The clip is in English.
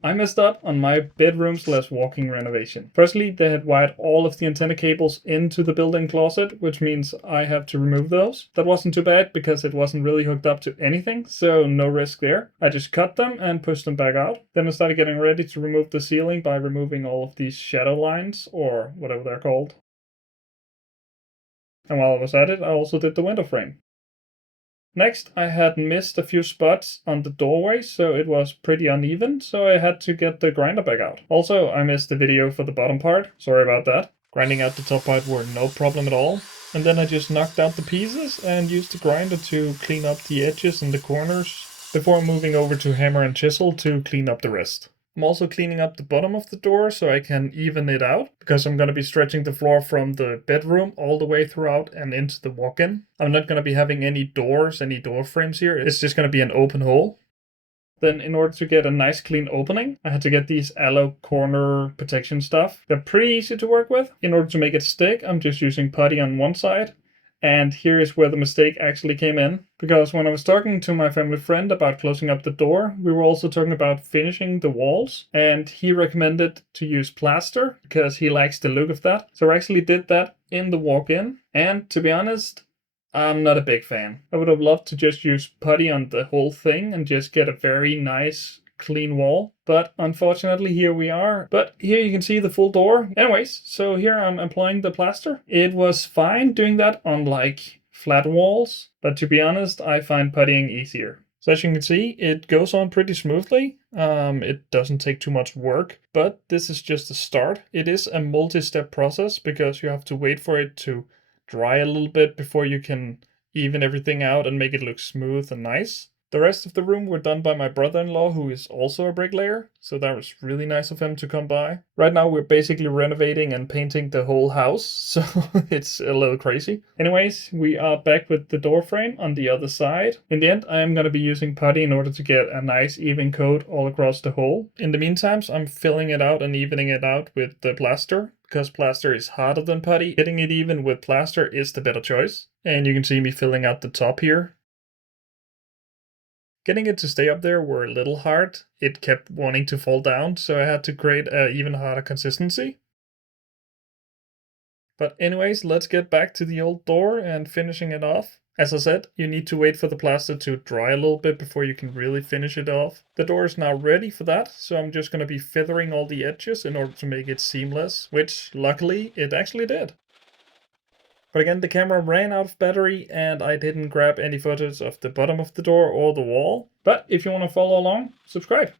I messed up on my bedroom/walking renovation. Firstly, they had wired all of the antenna cables into the built-in closet, which means I have to remove those. That wasn't too bad because it wasn't really hooked up to anything, so no risk there. I just cut them and pushed them back out. Then I started getting ready to remove the ceiling by removing all of these shadow lines, or whatever they're called. And while I was at it, I also did the window frame. Next, I had missed a few spots on the doorway, so it was pretty uneven, so I had to get the grinder back out. Also, I missed the video for the bottom part, sorry about that. Grinding out the top part were no problem at all. And then I just knocked out the pieces and used the grinder to clean up the edges and the corners before moving over to hammer and chisel to clean up the rest. I'm also cleaning up the bottom of the door so I can even it out, because I'm going to be stretching the floor from the bedroom all the way throughout and into the walk-in. I'm not going to be having any doors, any door frames here. It's just going to be an open hole. Then in order to get a nice clean opening, I had to get these aloe corner protection stuff. They're pretty easy to work with. In order to make it stick, I'm just using putty on one side. And here is where the mistake actually came in. Because when I was talking to my family friend about closing up the door, we were also talking about finishing the walls. And he recommended to use plaster because he likes the look of that. So I actually did that in the walk-in. And to be honest, I'm not a big fan. I would have loved to just use putty on the whole thing and just get a very nice clean wall, but unfortunately here we are. But here you can see the full door. Anyways, so here I'm applying the plaster. It was fine doing that on like flat walls, but to be honest, I find puttying easier. So as you can see, it goes on pretty smoothly. It doesn't take too much work, but this is just the start. It is a multi-step process because you have to wait for it to dry a little bit before you can even everything out and make it look smooth and nice. The rest of the room were done by my brother-in-law, who is also a bricklayer, so that was really nice of him to come by. Right now we're basically renovating and painting the whole house, so it's a little crazy. Anyways, we are back with the door frame on the other side. In the end, I am going to be using putty in order to get a nice even coat all across the whole. In the meantime, I'm filling it out and evening it out with the plaster, because plaster is harder than putty. Getting it even with plaster is the better choice. And you can see me filling out the top here. Getting it to stay up there were a little hard. It kept wanting to fall down, so I had to create an even harder consistency. But anyways, let's get back to the old door and finishing it off. As I said, you need to wait for the plaster to dry a little bit before you can really finish it off. The door is now ready for that, so I'm just going to be feathering all the edges in order to make it seamless, which luckily it actually did. But again, the camera ran out of battery and I didn't grab any footage of the bottom of the door or the wall. But if you want to follow along, subscribe.